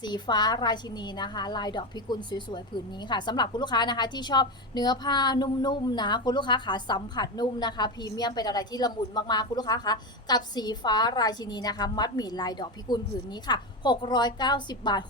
สีฟ้าราชินีนะคะ ลายดอกพิกุลสวยๆผืนนี้ค่ะสำหรับคุณลูกค้านะคะ ที่ชอบเนื้อผ้านุ่มๆนะคุณลูกค้าขาสัมผัสนุ่มนะคะพรีเมียมเป็นอะไรที่ละมุนมากๆคุณลูกค้าคะกับสีฟ้าราชินีนะคะ มัดหมี่ลายดอกพิกุลผืนนี้ค่ะ 690 บาท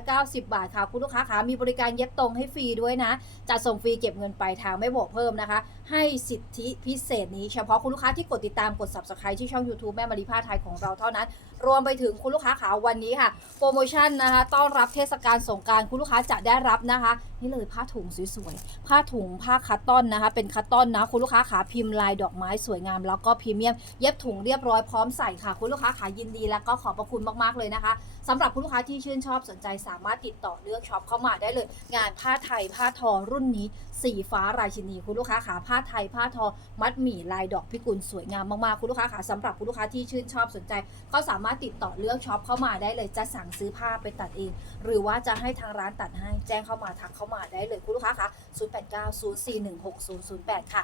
690 บาทค่ะ คุณลูกค้าขามีบริการเย็บตรงให้ฟรีด้วยนะจัดส่งฟรีเก็บเงินปลายทางไม่บวกเพิ่มนะคะ ให้สิทธิพิเศษนี้เฉพาะคุณลูกค้าที่กดติดตามกด subscribe ที่ช่อง YouTube แม่มารีผ้าไทยของเราเท่านั้นรวมไปถึงคุณลูกค้าขาวันนี้ค่ะ โปรโมชั่นนะคะ ต้อนรับเทศกาลสงกรารคุณลูกค้าจะได้รับนะคะนี่เลยผ้าถุงสวยๆ ผ้าถุงผ้าคัตตอนนะคะ เป็นคัตตอนนะ คุณลูกค้าขาพิมพ์ลายดอกไม้สวยงาม แล้วก็พรีเมียม เย็บถุงเรียบร้อยพร้อมใส่ค่ะ คุณลูกค้าขายินดีแล้วก็ขอบพระคุณมากๆเลยนะคะสำหรับคุณลูกค้าที่ชื่นชอบสนใจสามารถติดต่อเลือกช็อปเข้ามาได้เลย งานผ้าไทยผ้าทอรุ่นนี้ สีฟ้าราชินี คุณลูกค้าขาผ้าไทยผ้าทอ มัดหมี่ลายดอกพิกุลสวยงามมากๆ คุณลูกค้าขาสำหรับคุณลูกค้าที่ชื่นชอบสนใจ ก็สามารถติดต่อเลือกช็อปเข้ามาได้เลย จะสั่งซื้อผ้าไปตัดเอง หรือว่าจะให้ทางร้านตัดให้แจ้งเข้ามาทักเข้ามาได้เลยคุณลูกค้าคะ0890416008 ค่ะ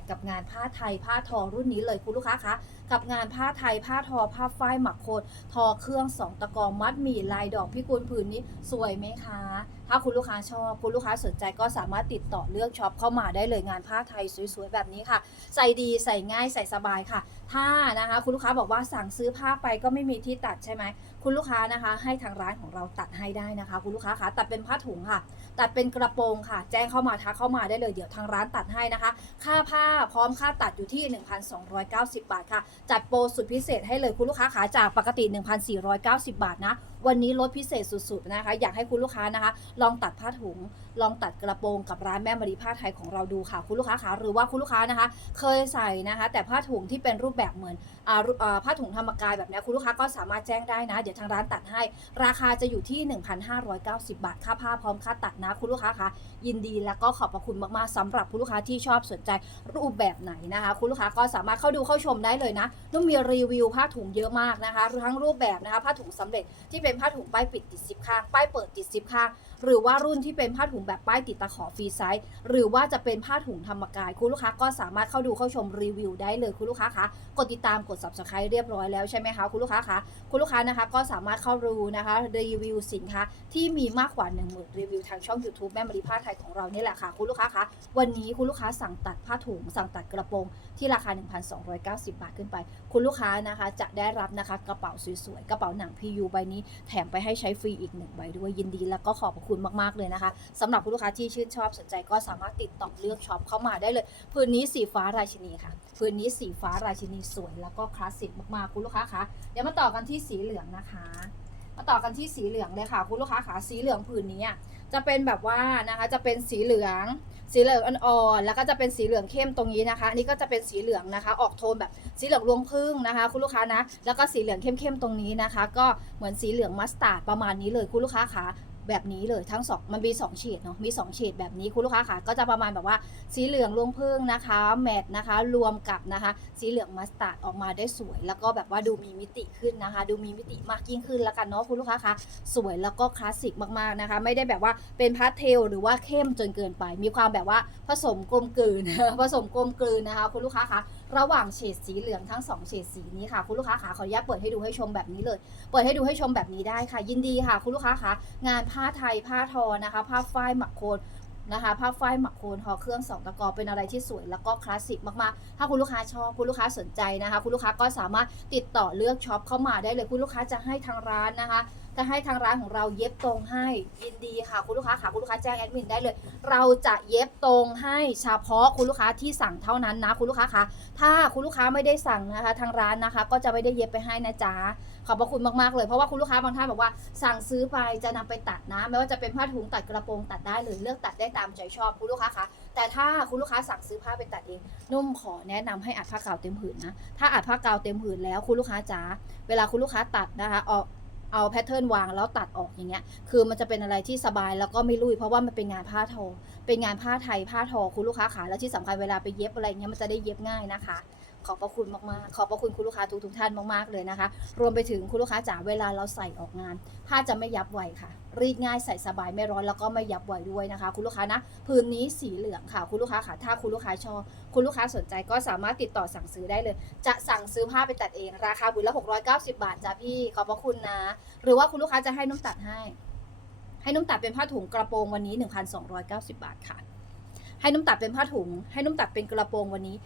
0890416008 กับงานผ้าไทยผ้าทอรุ่นนี้เลยคุณลูกค้าคะกับงานผ้าไทย ผ้าทอ ผ้าฝ้ายหมักโคนทอเครื่องสองตะกอมัดหมี่ลายดอกพิกุลผืนนี้สวยไหมคะ ถ้าคุณลูกค้าชอบ คุณลูกค้าสนใจก็สามารถติดต่อเลือกช็อปเข้ามาได้เลยงานผ้าไทยสวยๆแบบนี้ค่ะ ใส่ดีใส่ง่ายใส่สบายค่ะ ถ้านะคะคุณลูกค้าบอกว่าสั่งซื้อผ้าไปก็ไม่มีที่ตัดใช่ไหมคุณลูกค้านะคะ ให้ทางร้านของเราตัดให้ได้นะคะ คุณลูกค้าคะตัดเป็นผ้าถุงค่ะ ตัดเป็นกระโปรงค่ะ แจ้งเข้ามาทักเข้ามาได้เลยเดี๋ยวทางร้านตัดให้นะคะ ค่าผ้าพร้อมค่าตัดอยู่ที่ 1,290 บาทค่ะจัดโปรสุดพิเศษให้เลยคุณลูกค้าขาจากปกติ 1,490 บาทนะ วันนี้ลดพิเศษสุดๆนะคะ อยากให้คุณลูกค้านะคะ ลองตัดผ้าถุง ลองตัดกระโปรงกับร้านแม่มารีผ้าไทยของเราดูค่ะ คุณลูกค้าคะหรือว่าคุณลูกค้านะคะ เคยใส่นะคะ แต่ผ้าถุงที่เป็นรูปแบบเหมือนอผ้าถุงธรรมกายแบบนี้คุณลูกค้าก็สามารถแจ้งได้นะ เดี๋ยวทางร้านตัดให้ ราคาจะอยู่ที่ 1,590 บาทค่าผ้าพร้อมค่าตัดนะ คุณลูกค้าคะยินดีแล้วก็ขอบพระคุณมากๆสำหรับคุณลูกค้าที่ชอบสนใจรูปแบบไหนนะคะ คุณลูกค้าก็สามารถเข้าดูเข้าชมได้เลยนะนุ่มมีรีวิวผ้าถุงเยอะมากนะคะทั้งรูปแบบนะคะผ้าถุงสำเร็จที่เป็นผ้าถุงป้ายปิดติดซิปข้างป้ายเปิดติดซิปข้าง หรือว่ารุ่นที่เป็นผ้าถุงแบบป้ายติดตะขอฟรีไซส์หรือว่าจะเป็นผ้าถุงธรรมกายคุณลูกค้าก็สามารถเข้าดูเข้าชมรีวิวได้เลยคุณลูกค้าคะกดติดตามกด subscribe เรียบร้อยแล้วใช่ไหมคะคุณลูกค้าคะคุณลูกค้านะคะก็สามารถเข้าดูนะคะรีวิวสินค้าที่มีมากกว่า1 0,000รีวิวทางช่อง YouTube แม่มารีผ้าไทยของเรานี่แหละค่ะคุณลูกค้าคะวันนี้คุณลูกค้าสั่งตัดผ้าถุงสั่งตัดกระโปรงที่ราคา 1,290 บาทขึ้นไปคุณลูกค้านะคะจะได้รับนะคะกระเป๋าสวยๆ กระเป๋าหนัง PU ใบนี้แถมไปให้ใช้ฟรีอีกหนึ่งใบด้วยยินดี แล้วก็ขอบคุณมากๆเลยนะคะสำหรับคุณลูกค้าที่ชื่นชอบสนใจก็สามารถติดต่อเลือกช็อปเข้ามาได้เลยพื้นนี้สีฟ้าราชินีค่ะพื้นนี้สีฟ้าราชินีสวยแล้วก็คลาสสิกมากๆคุณลูกค้าคะเดี๋ยวมาต่อกันที่สีเหลืองนะคะ มาต่อกันที่สีเหลืองเลยค่ะ คุณลูกค้าขาสีเหลืองผืนนี้จะเป็นแบบว่านะคะจะเป็นสีเหลืองสีเหลืองอ่อนๆ แล้วก็จะเป็นสีเหลืองเข้มตรงนี้นะคะอันนี้ก็จะเป็นสีเหลืองนะคะ ออกโทนแบบสีเหลืองรวงพึ่งนะคะ คุณลูกค้านะ แล้วก็สีเหลืองเข้มๆตรงนี้นะคะ ก็เหมือนสีเหลืองมัสตาร์ดประมาณนี้เลยคุณลูกค้าขา แบบนี้เลยทั้งสองมันมีสองเฉดเนาะมีสองเฉดแบบนี้คุณลูกค้าค่ะ ก็จะประมาณแบบว่าสีเหลืองรวงพึ่งนะคะแมทนะคะ รวมกับนะคะ สีเหลืองมัสตาร์ดออกมาได้สวย แล้วก็แบบว่าดูมีมิติขึ้นนะคะ ดูมีมิติมากยิ่งขึ้นแล้วกันเนาะคุณลูกค้าคะสวยแล้วก็คลาสสิกมากๆนะคะ ไม่ได้แบบว่าเป็นพาสเทลหรือว่าเข้มจนเกินไป มีความแบบว่าผสมกลมกลืนผสมกลมกลืนนะคะ คุณลูกค้าคะ ระหว่างเฉดสีเหลืองทั้งสองเฉดสีนี้ค่ะ คุณลูกค้าคะขออนุญาตเปิดให้ดูให้ชมแบบนี้เลย เปิดให้ดูให้ชมแบบนี้ได้ค่ะ ยินดีค่ะ คุณลูกค้าคะงานผ้าไทยผ้าทอนะคะ ผ้าฝ้ายหมักโคน นะคะผ้าฝ้ายหมักโคนทอเครื่องสองตะกอเป็นอะไรที่สวยแล้วก็คลาสสิกมากๆ ถ้าคุณลูกค้าชอบคุณลูกค้าสนใจนะคะ คุณลูกค้าก็สามารถติดต่อเลือกช็อปเข้ามาได้เลยคุณลูกค้าจะให้ทางร้านนะคะจะให้ทางร้านของเราเย็บตรงให้ยินดีค่ะ คุณลูกค้าค่ะคุณลูกค้าแจ้งแอดมินได้เลย เราจะเย็บตรงให้เฉพาะคุณลูกค้าที่สั่งเท่านั้นนะ คุณลูกค้าคะถ้าคุณลูกค้าไม่ได้สั่งนะคะ ทางร้านนะคะ ก็จะไม่ได้เย็บไปให้นะจ๊ะ ขอบพระคุณมากๆเลย เพราะว่าคุณลูกค้าบางท่านบอกว่าสั่งซื้อไปจะนำไปตัดนะ ไม่ว่าจะเป็นผ้าถุงตัดกระโปรงตัดได้เลยเลือกตัดได้ตามใจชอบคุณลูกค้าคะแต่ถ้าคุณลูกค้าสั่งซื้อผ้าไปตัดเองนุ่มขอแนะนำให้อัดผ้ากาวเต็มผืนนะถ้าอัดผ้ากาวเต็มผืนแล้วคุณลูกค้าจ๋าเวลาคุณลูกค้าตัดนะคะเอาเอาแพทเทิร์นวางแล้วตัดออกอย่างเงี้ย คือมันจะเป็นอะไรที่สบายแล้วก็ไม่ลุย เพราะว่ามันเป็นงานผ้าทอ เป็นงานผ้าไทยผ้าทอคุณลูกค้าขาแล้วที่สำคัญเวลาไปเย็บอะไรเงี้ยมันจะได้เย็บง่ายนะคะ ขอบพระคุณมากๆ ขอบพระคุณคุณลูกค้าทุกทุกท่านมากๆเลยนะคะ รวมไปถึงคุณลูกค้าจ๋าเวลาเราใส่ออกงาน ผ้าจะไม่ยับไวค่ะ รีดง่ายใส่สบายไม่ร้อนแล้วก็ไม่ยับไวด้วยนะคะ คุณลูกค้านะพื้นนี้สีเหลืองค่ะ คุณลูกค้าค่ะถ้าคุณลูกค้าชอบคุณลูกค้าสนใจก็สามารถติดต่อสั่งซื้อได้เลย จะสั่งซื้อผ้าไปตัดเองราคาบุญละ690 บาทจ้าพี่ขอบพระคุณนะ หรือว่าคุณลูกค้าจะให้นุ่มตัดให้ ให้นุ่มตัดเป็นผ้าถุงกระโปรงวันนี้ 1,290 บาทค่ะ ให้นุ่มตัดเป็นผ้าถุง ให้นุ่มตัดเป็นกระโปรงวันนี้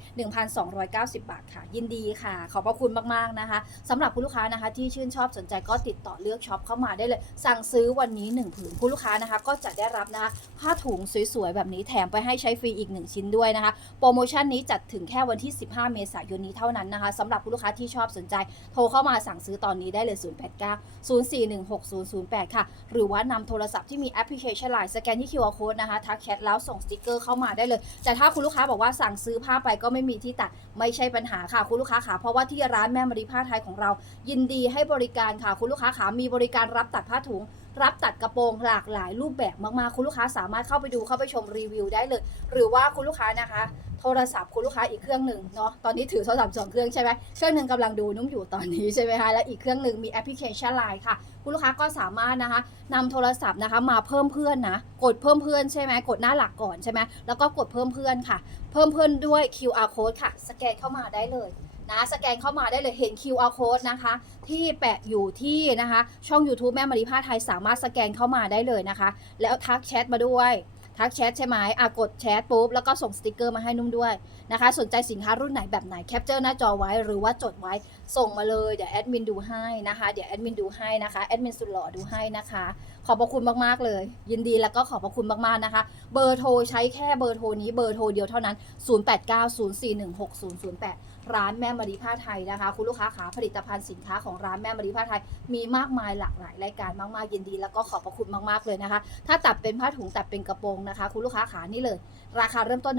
1,290 บาทค่ะ ยินดีค่ะ ขอบพระคุณมากๆนะคะสำหรับคุณลูกค้านะคะ ที่ชื่นชอบสนใจก็ติดต่อเลือกช็อปเข้ามาได้เลย สั่งซื้อวันนี้1ผืนคุณลูกค้านะคะ ก็จะได้รับนะคะผ้าถุงสวยๆแบบนี้แถมไปให้ใช้ฟรีอีก 1 ชิ้นด้วยนะคะ โปรโมชั่นนี้จัดถึงแค่วันที่ 15 เมษายนนี้เท่านั้นนะคะสำหรับคุณลูกค้าที่ชอบสนใจ โทรเข้ามาสั่งซื้อตอนนี้ได้เลย 089 0416 008 ค่ะ หรือว่านำโทรศัพท์ที่มีแอปพลิเคชันไลน์สแกนที่ QR code นะคะทักแชทแล้วส่งสติกเกอร์เข้ามาได้เลย แต่ถ้าคุณลูกค้าบอกว่าสั่งซื้อผ้าไปก็ไม่มีที่ตัดไม่ใช่ปัญหาค่ะ คุณลูกค้าขาเพราะว่าที่ร้านแม่มารีผ้าไทยของเรา ยินดีให้บริการค่ะ คุณลูกค้าขามีบริการรับตัดผ้าถุง รับตัดกระโปรงหลากหลายรูปแบบมากๆ คุณลูกค้าสามารถเข้าไปดูเข้าไปชมรีวิวได้เลย หรือว่าคุณลูกค้านะคะ โทรศัพท์คุณลูกค้าอีกเครื่องหนึ่งเนาะตอนนี้ถือโทรศัพท์สองเครื่องใช่ไหมเครื่องหนึ่งกำลังดูนุ่มอยู่ตอนนี้ใช่ไหมคะและอีกเครื่องหนึ่งมีแอปพลิเคชันไลน์ค่ะ คุณลูกค้าก็สามารถนะคะนำโทรศัพท์นะคะมาเพิ่มเพื่อนนะกดเพิ่มเพื่อนใช่ไหมกดหน้าหลักก่อนใช่ไหมแล้วก็กดเพิ่มเพื่อนค่ะ เพิ่มเพื่อนด้วย QR code ค่ะ สแกนเข้ามาได้เลยนะสแกนเข้ามาได้เลยเห็น QR code นะคะ ที่แปะอยู่ที่นะคะ ช่อง YouTube แม่มารีผ้าไทยสามารถสแกนเข้ามาได้เลยนะคะ แล้วทักแชทมาด้วย ทักแชทใช่ไหมอะกดแชทปุ๊บแล้วก็ส่งสติกเกอร์มาให้นุ่มด้วยนะคะ สนใจสินค้ารุ่นไหนแบบไหนแคปเจอร์หน้าจอไว้หรือว่าจดไว้ส่งมาเลยเดี๋ยวแอดมินดูให้นะคะเดี๋ยวแอดมินดูให้นะคะแอดมินสุดหล่อดูให้นะคะ ขอบพระคุณมากๆเลย ยินดีแล้วก็ขอบพระคุณมากๆนะคะ เบอร์โทรใช้แค่เบอร์โทรนี้เบอร์โทรเดียวเท่านั้น 0890416008 ร้านแม่มารีผ้าไทยนะคะ คุณลูกค้าขาผลิตภัณฑ์สินค้าของร้านแม่มารีผ้าไทย มีมากมายหลากหลายรายการมากๆยินดี แล้วก็ขอบพระคุณมากๆเลยนะคะ ถ้าตัดเป็นผ้าถุงตัดเป็นกระโปรงนะคะ คุณลูกค้าขานี่เลย ราคาเริ่มต้น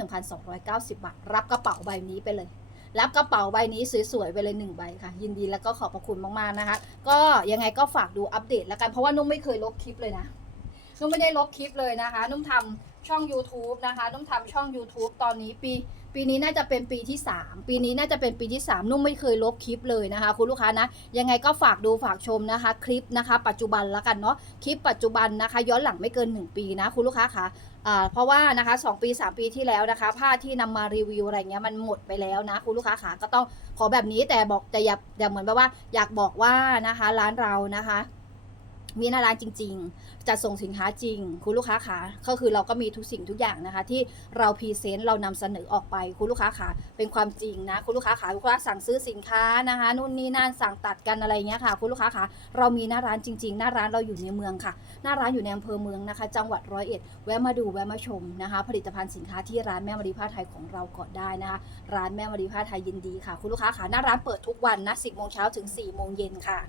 1,290 บาท รับกระเป๋าใบนี้ไปเลยรับกระเป๋าใบนี้สวยๆไปเลยหนึ่งใบค่ะ ยินดีแล้วก็ขอบพระคุณมากๆนะคะ ก็ยังไงก็ฝากดูอัปเดตแล้วกันเพราะว่านุ่มไม่เคยลบคลิปเลยนะนุ่มไม่ได้ลบคลิปเลยนะคะ นุ่มทำช่อง YouTube นะคะ นุ่มทำช่อง YouTube ตอนนี้ปี ปีนี้น่าจะเป็นปีที่ 3 ปีนี้น่าจะเป็นปีที่ 3 นุ่มไม่เคยลบคลิปเลยนะคะ คุณลูกค้านะ ยังไงก็ฝากดูฝากชมนะคะ คลิปนะคะ ปัจจุบันแล้วกันเนาะคลิปปัจจุบันนะคะ ย้อนหลังไม่เกิน 1 ปีนะ คุณลูกค้าคะอ่าเพราะว่านะคะ 2 ปี 3 ปีที่แล้วนะคะ ผ้าที่นำมารีวิวอะไรเงี้ยมันหมดไปแล้วนะ คุณลูกค้าขาก็ต้องขอแบบนี้แต่บอกแต่อย่าอย่าเหมือนแบบว่า อยากบอกว่านะคะร้านเรานะคะ มีหน้าร้านจริง ๆจัดส่งสินค้าจริง คุณลูกค้าขาก็คือเราก็มีทุกสิ่งทุกอย่างนะคะ ที่เราพรีเซนต์เรานำเสนอออกไป คุณลูกค้าขาเป็นความจริงนะ คุณลูกค้าขาลูกค้าสั่งซื้อสินค้านะคะนู่นนี่นั่นสั่งตัดกันอะไรเงี้ยค่ะ คุณลูกค้าขาเรามีหน้าร้านจริง ๆ หน้าร้านเราอยู่ในเมืองค่ะ หน้าร้านอยู่ในอำเภอเมืองนะคะ จังหวัดร้อยเอ็ดแวะมาดูแวะมาชมนะคะ ผลิตภัณฑ์สินค้าที่ร้านแม่มารีผ้าไทยของเราก่อนได้นะคะ ร้านแม่มารีผ้าไทยยินดีค่ะ คุณลูกค้าขาหน้าร้านเปิดทุกวันนะ10โมงเช้าถึง4โมงเย็นค่ะ